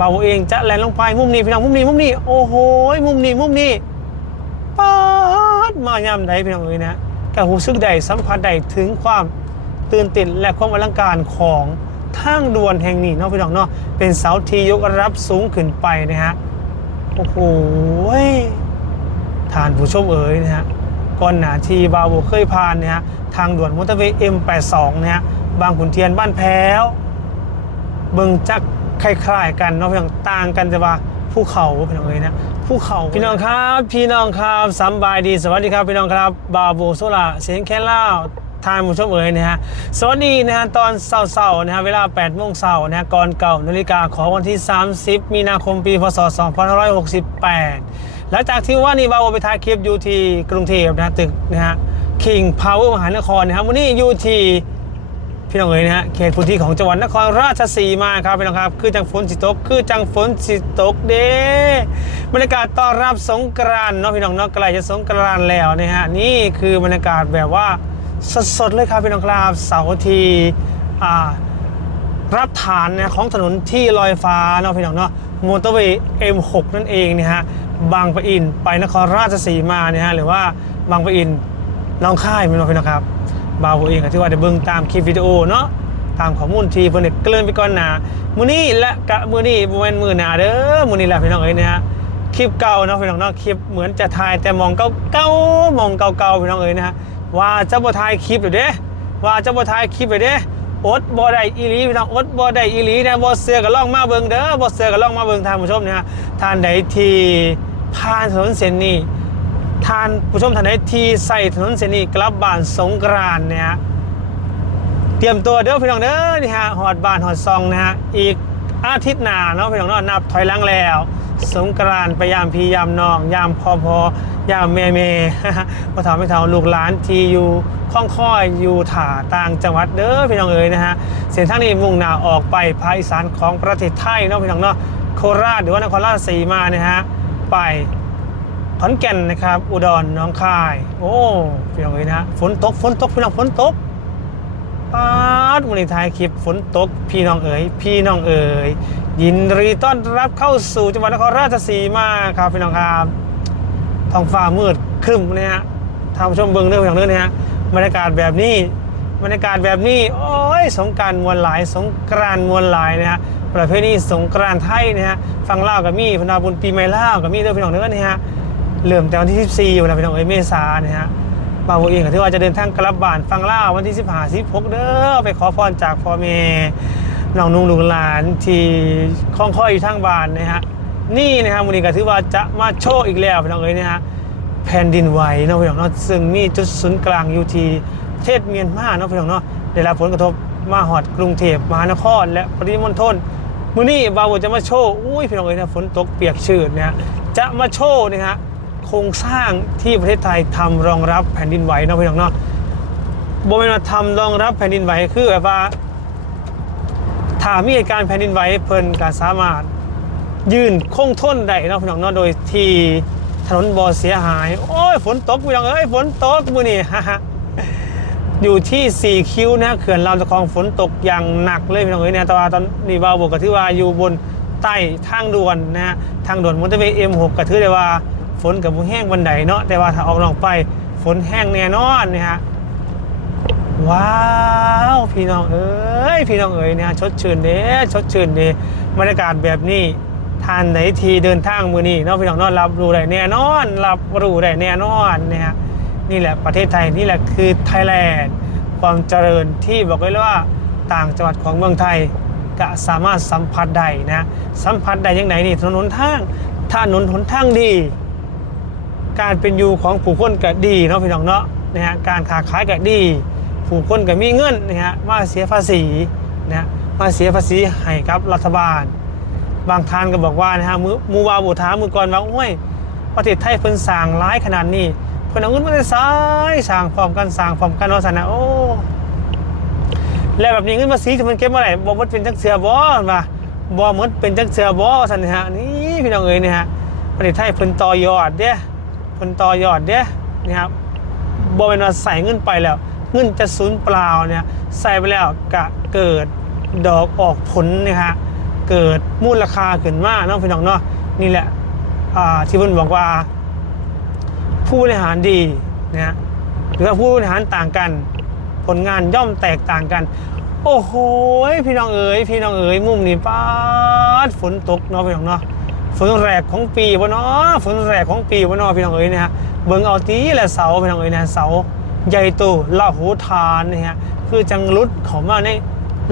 บาวเองจะแลนลงไปมุมนี้พี่น้องมุมนี้มุมนี้โอ้โหมุมนี้มุมนี้ปาดมายามใดพี่น้องเอ้ยนะกับหูซึกใดสัมผัสใดถึงความตื่นเต้นและความอลังการของทางด่วนแห่งนี้เนาะพี่น้องเนาะเป็นเสาที่ยกรับสูงขึ้นไปนะฮะโอ้โหทานผู้ชมเอ๋ยนะฮะก่อนหน้าที่บาโบเคยผ่านเนี่ยฮะทางด่วนมอเตอร์เวย์ M82 เนี่ยฮะบางขุนเทียนบ้านแพ้ว เบิงจัก คล้ายๆกันเนาะพี่น้องต่างกันแต่ว่าภูเขาพี่น้องเอ้ยนะภูเขาพี่น้องครับ พี่น้องครับสบายดีสวัสดีครับ พี่น้องครับบาโบโซล่าเสียงแค่เล่าทานผู้ชมเอ๋ยนะฮะสวัสดีนะฮะตอนเช้าๆนะฮะเวลา8โมงเช้านะฮะก่อนเก่านาฬิกาของวันที่ 30 มีนาคมปีพศ 2568 หลังจากที่ว่านี่บาโบไปถ่ายคลิปอยู่ที่กรุงเทพนะฮะตึกนะฮะ King Power มหานครนะครับวันนี้อยู่ที่ พี่น้องเอ๋ยนะฮะเขตพื้นที่ของจังหวัดนครราชสีมาครับพี่น้องครับ คือจังฝนสิตก คือจังฝนสิตกเด้บรรยากาศต้อนรับสงกรานต์เนาะพี่น้องเนาะใกล้จะสงกรานต์แล้วนะฮะนี่คือบรรยากาศแบบว่าสดๆเลยครับพี่น้องครับเสาร์ที่อ่ารับฐานนะของถนนที่ลอยฟ้าเนาะพี่น้องเนาะมอเตอร์เวย์ M6 นั่นเองนี่ยฮะบางปะอินไปนครราชสีมาเนี่ยฮะหรือว่าบางปะอินน้องค่ายพี่น้องพี่น้องครับ บาวเองก็ที่ว่าได้เบิ่งตามคลิปวิดีโอเนาะตามข้อมูลที่เพิ่นได้เกริ่นไปก่อนหน้ามื้อนี้และกะมื้อนี้บ่แม่นมื้อหน้าเด้อมื้อนี้แหละพี่น้องเอ้ยเนี่ยฮะคลิปเก่าเนาะพี่น้องเนาะคลิปเหมือนจะถ่ายแต่มองเก่าๆมองเก่าๆพี่น้องเอ้ยนะฮะว่าจะบ่ถ่ายคลิปเดี๋ยวเด้ว่าจะบ่ถ่ายคลิปไปเด้อดบ่ได้อีหลีพี่น้องอดบ่ได้อีหลีนะบ่เสือก็ลองมาเบิ่งเด้อบ่เสือก็ลองมาเบิ่งท่านผู้ชมนะฮะท่านใดที่ผ่านถนนเส้นนี้ ท่านผู้ชมท่านใดที่ใส่ถนนเสนีกลับบ้านสงกรานเนี่ย เตรียมตัวเด้อพี่น้องเด้อนี่ฮะฮอดบ้านฮอดซองนะฮะอีกอาทิตย์หน้าเนาะพี่น้องเนาะนับถอยหลังแล้ว สงกรานไปยามพี่ยามน้อง ยามพอพอยามเมเมพ่อถามไม่เท่าลูกหลานที่อยู่ข้องค่อยอยู่ถ่าต่างจังหวัดเด้อพี่น้องเอ๋ยนะฮะเส้นทางนี้มุ่งหน้าออกไปภาคอีสานของประเทศไทยเนาะพี่น้องเนาะโคราชหรือว่านครราชสีมาเนี่ยฮะไป ขอนแก่นนะครับ อุดรน้องคาย โอ้พี่น้องเอ๋ยนะฝนตกฝนตกพี่น้องฝนตกปาดวันนี้ท้ายคลิปฝนตก พี่น้องเอ๋ยพี่น้องเอ๋ยยินดีต้อนรับเข้าสู่จังหวัดนครราชสีมาครับพี่น้องครับท้องฟ้ามืดครึ้มนะฮะท่านผู้ชมเบิ้งเรื่องอย่างเรื่องนะฮะบรรยากาศแบบนี้บรรยากาศแบบนี้ โอ้ย สงกรารมวลหลาย สงกรานมวลหลายนะฮะประเพณีสงกรานไทยนะฮะฟังเล่ากับมี่พนาบุญปีใหม่เล่ากับมีเด้อพี่น้องเด้อนะฮะ เริ่มแต่วันที่ 14อยู่แล้วพี่น้องเอ๋ยเมษาเนี่ยฮะบ่าวเองก็ที่ว่าจะเดินทางกลับบ้านฟังล่าวันที่15 16เด้อไปขอพรจากพ่อแม่น้องนุ่งลูกหลานที่คล้องค่อยอยู่ทางบ้านนะฮะนี่นะฮะมูนี้ก็ถือว่าจะมาโชว์อีกแล้วพี่น้องเอ้ยนะฮะแผ่นดินไหวเนาะพี่น้องเนาะซึ่งมีจุดศูนย์กลางอยู่ที่ประเทศเมียนมาเนาะพี่น้องเนาะได้รับผลกระทบมาหอดกรุงเทพมหานคร และปริมณฑลมื้อนี้บาวจะมาโชว์อุ้ยพี่น้องเอ้ยนะฝนตกเปียกชื้นนะฮะจะมาโชว์นะฮะ โครงสร้างที่ประเทศไทยทำรองรับแผ่นดินไหวเนาะพี่น้องเนาะบ่แม่นว่าทำรองรับแผ่นดินไหวคือแบบว่าถ้ามีเหตุการณ์แผ่นดินไหวเพิ่นก็สามารถยืนคงทนได้เนาะพี่น้องเนาะโดยที่ถนนบ่เสียหาย โอ้ยฝนตกพี่น้องเอ้ยฝนตกมื้อนี้อยู่ที่4คิ้วนะเขื่อนลำตะคองฝนตกอย่างหนักเลยพี่น้องเอ้ยเนี่ยตว่าตอนนี้บาวบกก็ถือว่าอยู่บนใต้ทางด่วนนะฮะทางด่วนมอเตอร์เวย์ M6 ก็ถือได้ว่า ฝนกับบุแห้งวันใดเนาะแต่ว่าถ้าออกนอกไปฝนแห้งแน่นอนนะฮะว้าวพี่น้องเอ้ยพี่น้องเอ้ยเนี่ยชดชื่นเด้ชดชื่นเด้บรรยากาศแบบนี้ท่านไหนทีเดินทางมือนี้เนาะพี่น้องเนาะรับรู้ได้แน่นอนรับรู้ได้แน่นอนนะฮะนี่แหละประเทศไทยนี่แหละคือไทยแลนด์ความเจริญที่บอกไว้เลยว่าต่างจังหวัดของเมืองไทยก็สามารถสัมผัสได้นะสัมผัสได้ยังไงนี่ถนนหนทางถ้าถนนหนทางดี การเป็นอยู่ของผู้คนก็ดีเนาะพี่น้องเนาะนะฮะการค้าขายก็ดี ผู้คนก็มีเงินนะฮะมาเสียภาษีนะฮะมาเสียภาษีให้กับรัฐบาล บางท่านก็บอกว่านะฮะมือมูวาบูท้ามือก่อนว่าโอ้ยประเทศไทยเพิ่นสร้างร้ายขนาดนี้เพิ่นเอาเงินมาได้ซ้ายสร้างพร้อมกันสร้างพร้อมกันว่าซั่นนะโอ้แล้วแบบนี้เงินภาษีที่เพิ่นเก็บมาได้บ่มันเป็นจักเสือบ่ว่าบ่เหมือนเป็นจักเสือบ่ซั่นนะฮะนี่พี่น้องเอ้ยนี่ฮะประเทศไทยเพิ่นต่อยอดเด้ เพิ่นต่อยอดเด้นี่ครับบ่แม่นว่าใส่เงินไปแล้ว เงินจะสูญเปล่าเนี่ยใส่ไปแล้วก็เกิดดอกออกผลนะฮะเกิดมูลค่าขึ้นมาเนาะพี่น้องเนาะนี่แหละอ่าที่เพิ่นบอกว่า ผู้บริหารดีนะฮะหรือว่าผู้บริหารต่างกัน ผลงานย่อมแตกต่างกัน โอ้โหพี่น้องเอ๋ยพี่น้องเอ๋ยมุมนี้ป้าดฝนตกเนาะพี่น้องเนาะ ฝนแรกของปีวะเนาะฝนแรกของปีวะเนาะพี่น้องเอ๋ยนะฮะเบิ่งเอาตีแหละเสาพี่น้องเอ๋ยนะเสาใหญ่โตลาหูทานนะฮะคือจังรุดของมาใน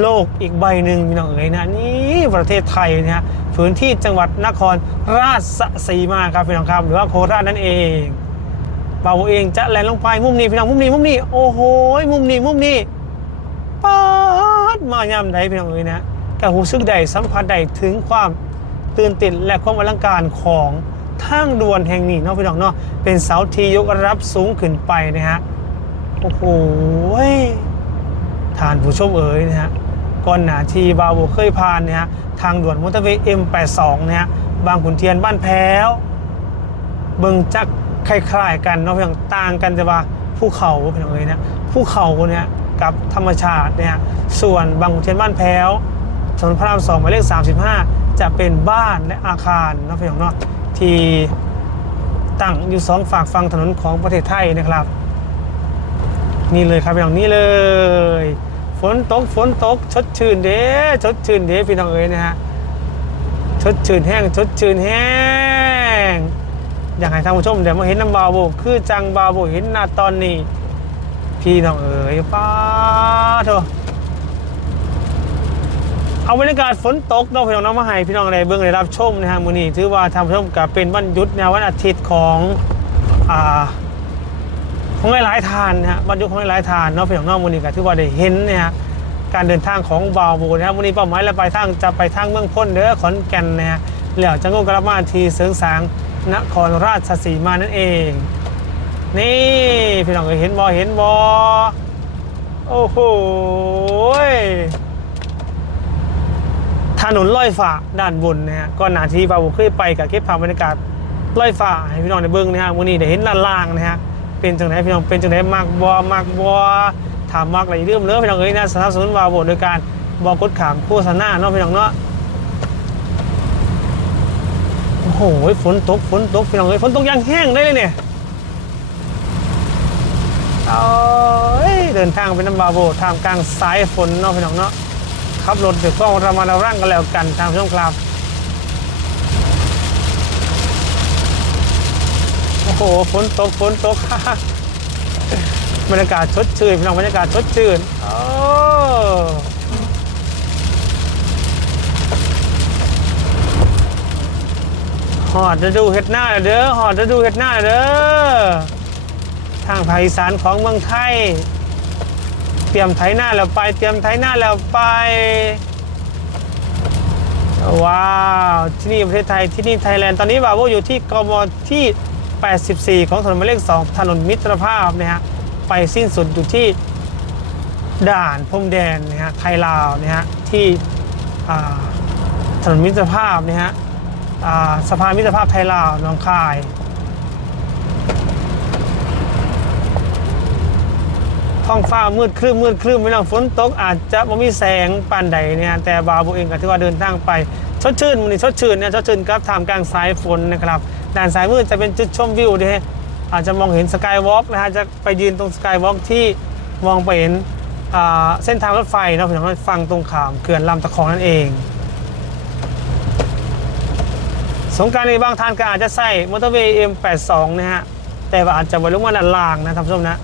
โลกอีกใบหนึ่งพี่น้องเอ๋ยนะนี่ประเทศไทยนะฮะพื้นที่จังหวัดนครราชสีมาครับพี่น้องครับหรือว่าโคราชนั่นเองเบาเองจะแลนลงไปมุมนี้พี่น้องมุมนี้มุมนี้โอ้โหมุมนี้มุมนี้ป๊าดมายามใดพี่น้องเอ้ยนะกะหูซึกใดสัมผัสใดถึงความ ตื่นเต้นและความอลังการของทางด่วนแห่งนี้เนาะพี่น้องเนาะเป็นเสาทียกรับสูงขึ้นไปนะฮะโอ้โหทานผู้ชมเอ๋ยนะฮะก่อนหนาทีบาโบเคยผ่านนะฮะทางด่วนมอเตอร์เวย์ M82 นะฮะบางขุนเทียนบ้านแพ้ว เบิ่งจักคล้ายๆกันเนาะเพียงต่างกันแต่ว่าภูเขาเพียงเลยนะภูเขาเนี่ยกับธรรมชาติเนี่ยส่วนบางขุนเทียนบ้านแพ้วถนนพระรามสองหมายเลข35 จะเป็นบ้านและอาคารนะเพียงเนาะที่ตั้งอยู่สองฝากฝั่งถนนของประเทศไทยนะครับ นี่เลยครับพี่น้องนี่เลย ฝนตกฝนตกชดชื่นเด้ชดชื่นเด้พี่น้องเอ๋ยนะฮะชดชื่นแห้งชดชื่นแห้งอยากให้ท่านผู้ชมเดี๋ยวมาเห็นน้ำบาโบคือจังบาโบเห็นหน้าตอนนี้ พี่น้องเอ๋ยป้าเถอะ เอาบรรยากาศฝนตกเนาะพี่น้องน้องมาให้พี่น้องอะไรเบื้องได้รับชมนะฮะมื้อนี้ถือว่าท่านผู้ชมกับเป็นวันหยุดนะวันอาทิตย์ของอ่าของหลายๆทานนะฮะวันหยุดของหลายๆทานเนาะพี่น้องน้องมื้อนี้ก็ถือว่าได้เห็นนี่ยฮะการเดินทางของบาวโบนะฮะมื้อนี้เป้าหมายและปทางจะไปทางเมืองพ้นเด้อขอนแก่นนะฮะแล้วจะงงกลับมาทีเสริงสางนครราชสีมานั่นเอง นี่พี่น้องเอ้ยเห็นบอเห็นบอโอ้โห ถนนลอยฟ้าด้านบนนะฮะก่อนหน้าที่เราเคยไปกับเก็บภาพบรรยากาศลอยฟ้าให้พี่น้องได้เบิ่งนะฮะวันนี้ได้เห็นด้านล่างนะฮะเป็นจังไหนพี่น้องเป็นจังไหนมากบอมากบอถามมากอะไรเรื่องเนื้อพี่น้องเอ้ยนะสนับสนุนวาโบโดยการบอกดขามโฆษณาเนาะพี่น้องเนาะโอ้โหฝนตกฝนตกพี่น้องเอ้ยฝนตกยังแห้งได้เลยเนี่ยเอ้ยเดินทางไปน้ำบาโบทางกลางสายฝนเนาะพี่น้องเนาะ ขับรถเดี๋ยวก็ระมัดระวังกันแล้วกันทางช่วงครับ โอ้โหฝนตกฝนตกบรรยากาศชดชื่นพี่น้องบรรยากาศชดชื่นโอ้หอดจะดูเห็ดหน้าเด้อหอดจะดูเห็ดหน้าเด้อทางภาคอีสานของเมืองไทย เตรียมไถหน้าแล้วไป เตรียมไถหน้าแล้วไป ว้าว ที่นี่ประเทศไทยที่นี่ไทยแลนด์ตอนนี้บาโวอยู่ที่กมที่ 84 ของถนนหมายเลข 2 ถนนมิตรภาพนะฮะไปสิ้นสุดอยู่ที่ด่านพรมแดนนะฮะไทยลาวนะฮะที่ถนนมิตรภาพนะฮะสะพานมิตรภาพไทยลาวหนองคาย ท้องฟ้ามืดครึ้มมืดครึ้มไม่ต้องฝนตกอาจจะไม่มีแสงปานใดเนี่ยแต่บาวโบเองก็ถือว่าเดินทางไปชดชื่นมันนี่ชดชื่นเนี่ยชดชื่นครับท่ามกลางสายฝนนะครับด้านซ้ายมือจะเป็นจุดชมวิวที่อาจจะมองเห็นสกายวอล์กนะฮะจะไปยืนตรงสกายวอล์กที่มองไปเห็นเส้นทางรถไฟนะผมอยากให้ฟังตรงขามเขื่อนลำตะคองนั่นเอง สงการในบางทานก็อาจจะใส่มอเตอร์เวย์ M82 นะฮะแต่ว่าอาจจะไว้ลงมาด้านล่างนะท่านผู้ชมนะ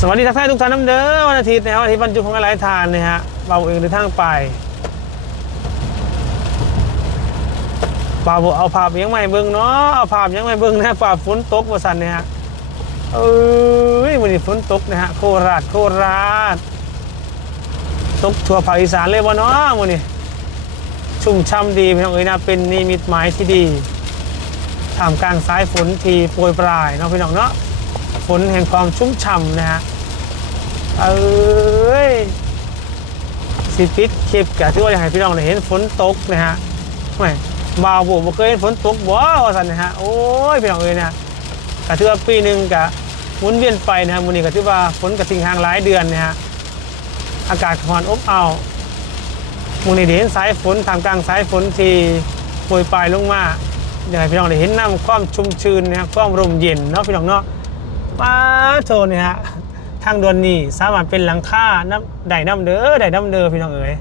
สวัสดีทักทายทุกท่านน้ำเด้อวันอาทิตย์นะครับวันอาทิตย์บรรจุของหลายทานนะฮะเบาเองเดินทางไปบ่าวเอาภาพยังไม่เบิ่งเนาะเอาภาพยังไม่เบิ่งนะภาพฝนตกว่าสันเนี่ยฮะเอ้ยวันนี้ฝนตกนะฮะโคราชโคราชตกทั่วภาคอีสานเลยวะเนาะวันนี้ชุ่มช่ำดีพี่น้องเอ๋ยนะเป็นนิมิตหมายที่ดีท่ามกลางสายฝนที่โปรยปลายเนาะพี่น้องเนาะ ฝนแห่งความชุ่มฉ่ำนะฮะเอ้ยสิปิดคลิปกะที่ว่าอยากให้พี่น้องได้เห็นฝนตกนะฮะไม่บ่าวผมบ่เคยเห็นฝนตกบ่ว่าสันนะฮะโอ้ยพี่น้องเอ๋ยนะกะที่ว่าปีหนึ่งกะหมุนเวียนไปนะฮะวันนี้กะที่ว่าฝนกะทิ้งทางหลายเดือนนะฮะอากาศร้อนอบอ้าวมูนี่ได้เห็นสายฝนทางกลางสายฝนที่โปรยปลายลงมาอย่างไรพี่น้องได้เห็นน้ำความชุ่มชื้นนะความร่มเย็นเนาะพี่น้องเนาะ ป้าโทเนี่ยฮะทางด่วนนี่สามารถเป็นหลังคาน้ำได้น้ำเด้อได้น้ำเด้อพี่น้องเอ๋ย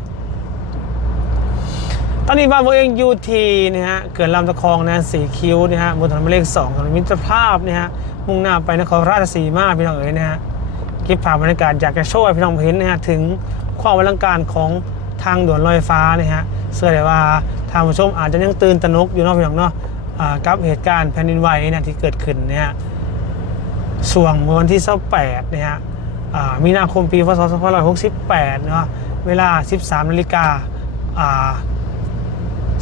ตอนนี้บ้านผมเองอยู่ที่นะฮะเกิดลำตะคองนะสีคิ้วนะฮะบนถนนหมเลขสองถนนมิตรภาพนะฮะมุ่งหน้าไปนครราชสีมาพี่น้องเอ๋ยนะฮะคลิปภาพบรรยากาศอยากจะโชว์ให้พี่น้องเห็นนะฮะถึงความอลังการของทางด่วนลอยฟ้านะฮะเชื่อเลยว่าทางผู้ชมอาจจะยังตื่นตระหนกอยู่นาะพี่น้องเนาะกับเหตุการณ์แผ่นดินไหวนะที่เกิดขึ้นนะฮะ ช่วงเมื่อวันที่28นะฮะอ่ามีนาคมปีพศ2568เนาะเวลา 13นาฬิกาอ่า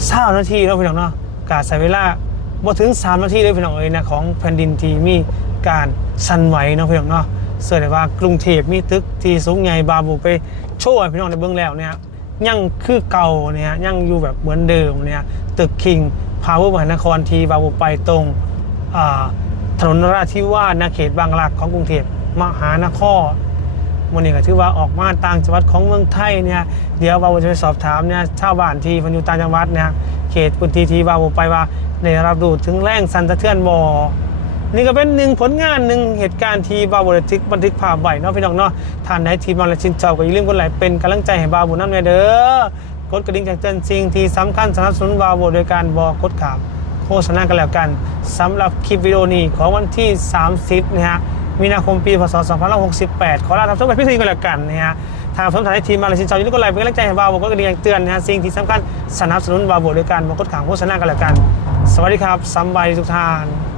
เศร้านาทีเนาะพี่น้องเนาะกาใส่เวลาบ่ถึง 3 นาทีเลยพี่น้องเอ้ยนะของแผ่นดินที่มีการสั่นไหวเนาะพี่น้องเนาะเสื่อได้ว่ากรุงเทพมีตึกที่สูงใหญ่บาบูไปโชว์พี่น้องในเบื้องแล้วเนี่ยยังคือเก่าเนี่ยยังอยู่แบบเหมือนเดิมเนี่ยตึกคิงพาวเวอร์มหานครที่บาบูไปตรงอ่า ถนนนราธิวาสนะเขตบางหลักของกรุงเทพมหานครมันนี่ก็ถือว่าออกมาต่างจังหวัดของเมืองไทยเนี่ยเดี๋ยวเราจะไปสอบถามเนี่ยชาวบ้านที่พันอยู่ต่างจังหวัดเนี่ยเขตพื้นที่ที่ว่าไปว่าได้รับรู้ถึงแรงสั่นสะเทือนบ่อนี่ก็เป็นหนึ่งผลงานหนึ่งเหตุการณ์ที่บาบูได้ทึกบันทึกภาพไว้เนาะพี่น้องเนาะท่านใดที่มาและชินชอบก็อย่าลืมกดไลค์เป็นกำลังใจให้บาบูน้ำเนยเด้อกดกระดิ่งแจ้งเตือนสิ่งที่สำคัญสนับสนุนบาบูโดยการบอกกดข่าว ษณากันแล้วกันสำหรับคลิปวิดีโอนี้ของวันที่ 30 นะฮะ มีนาคมปีพศ2568 ขอลาทับชมไปพิธีกันแล้วกันนะฮะ ทางสมฐานทีมมาเลเซียจอยุทธก็ไลน์เป็นกำลังใจให้บาวบกก็กระดิ่งเตือนนะฮะ สิ่งที่สำคัญสนับสนุนบาวโบโดยกันบอกกดขังโฆษณากันแล้วกัน สวัสดีครับสำบายทุกท่าน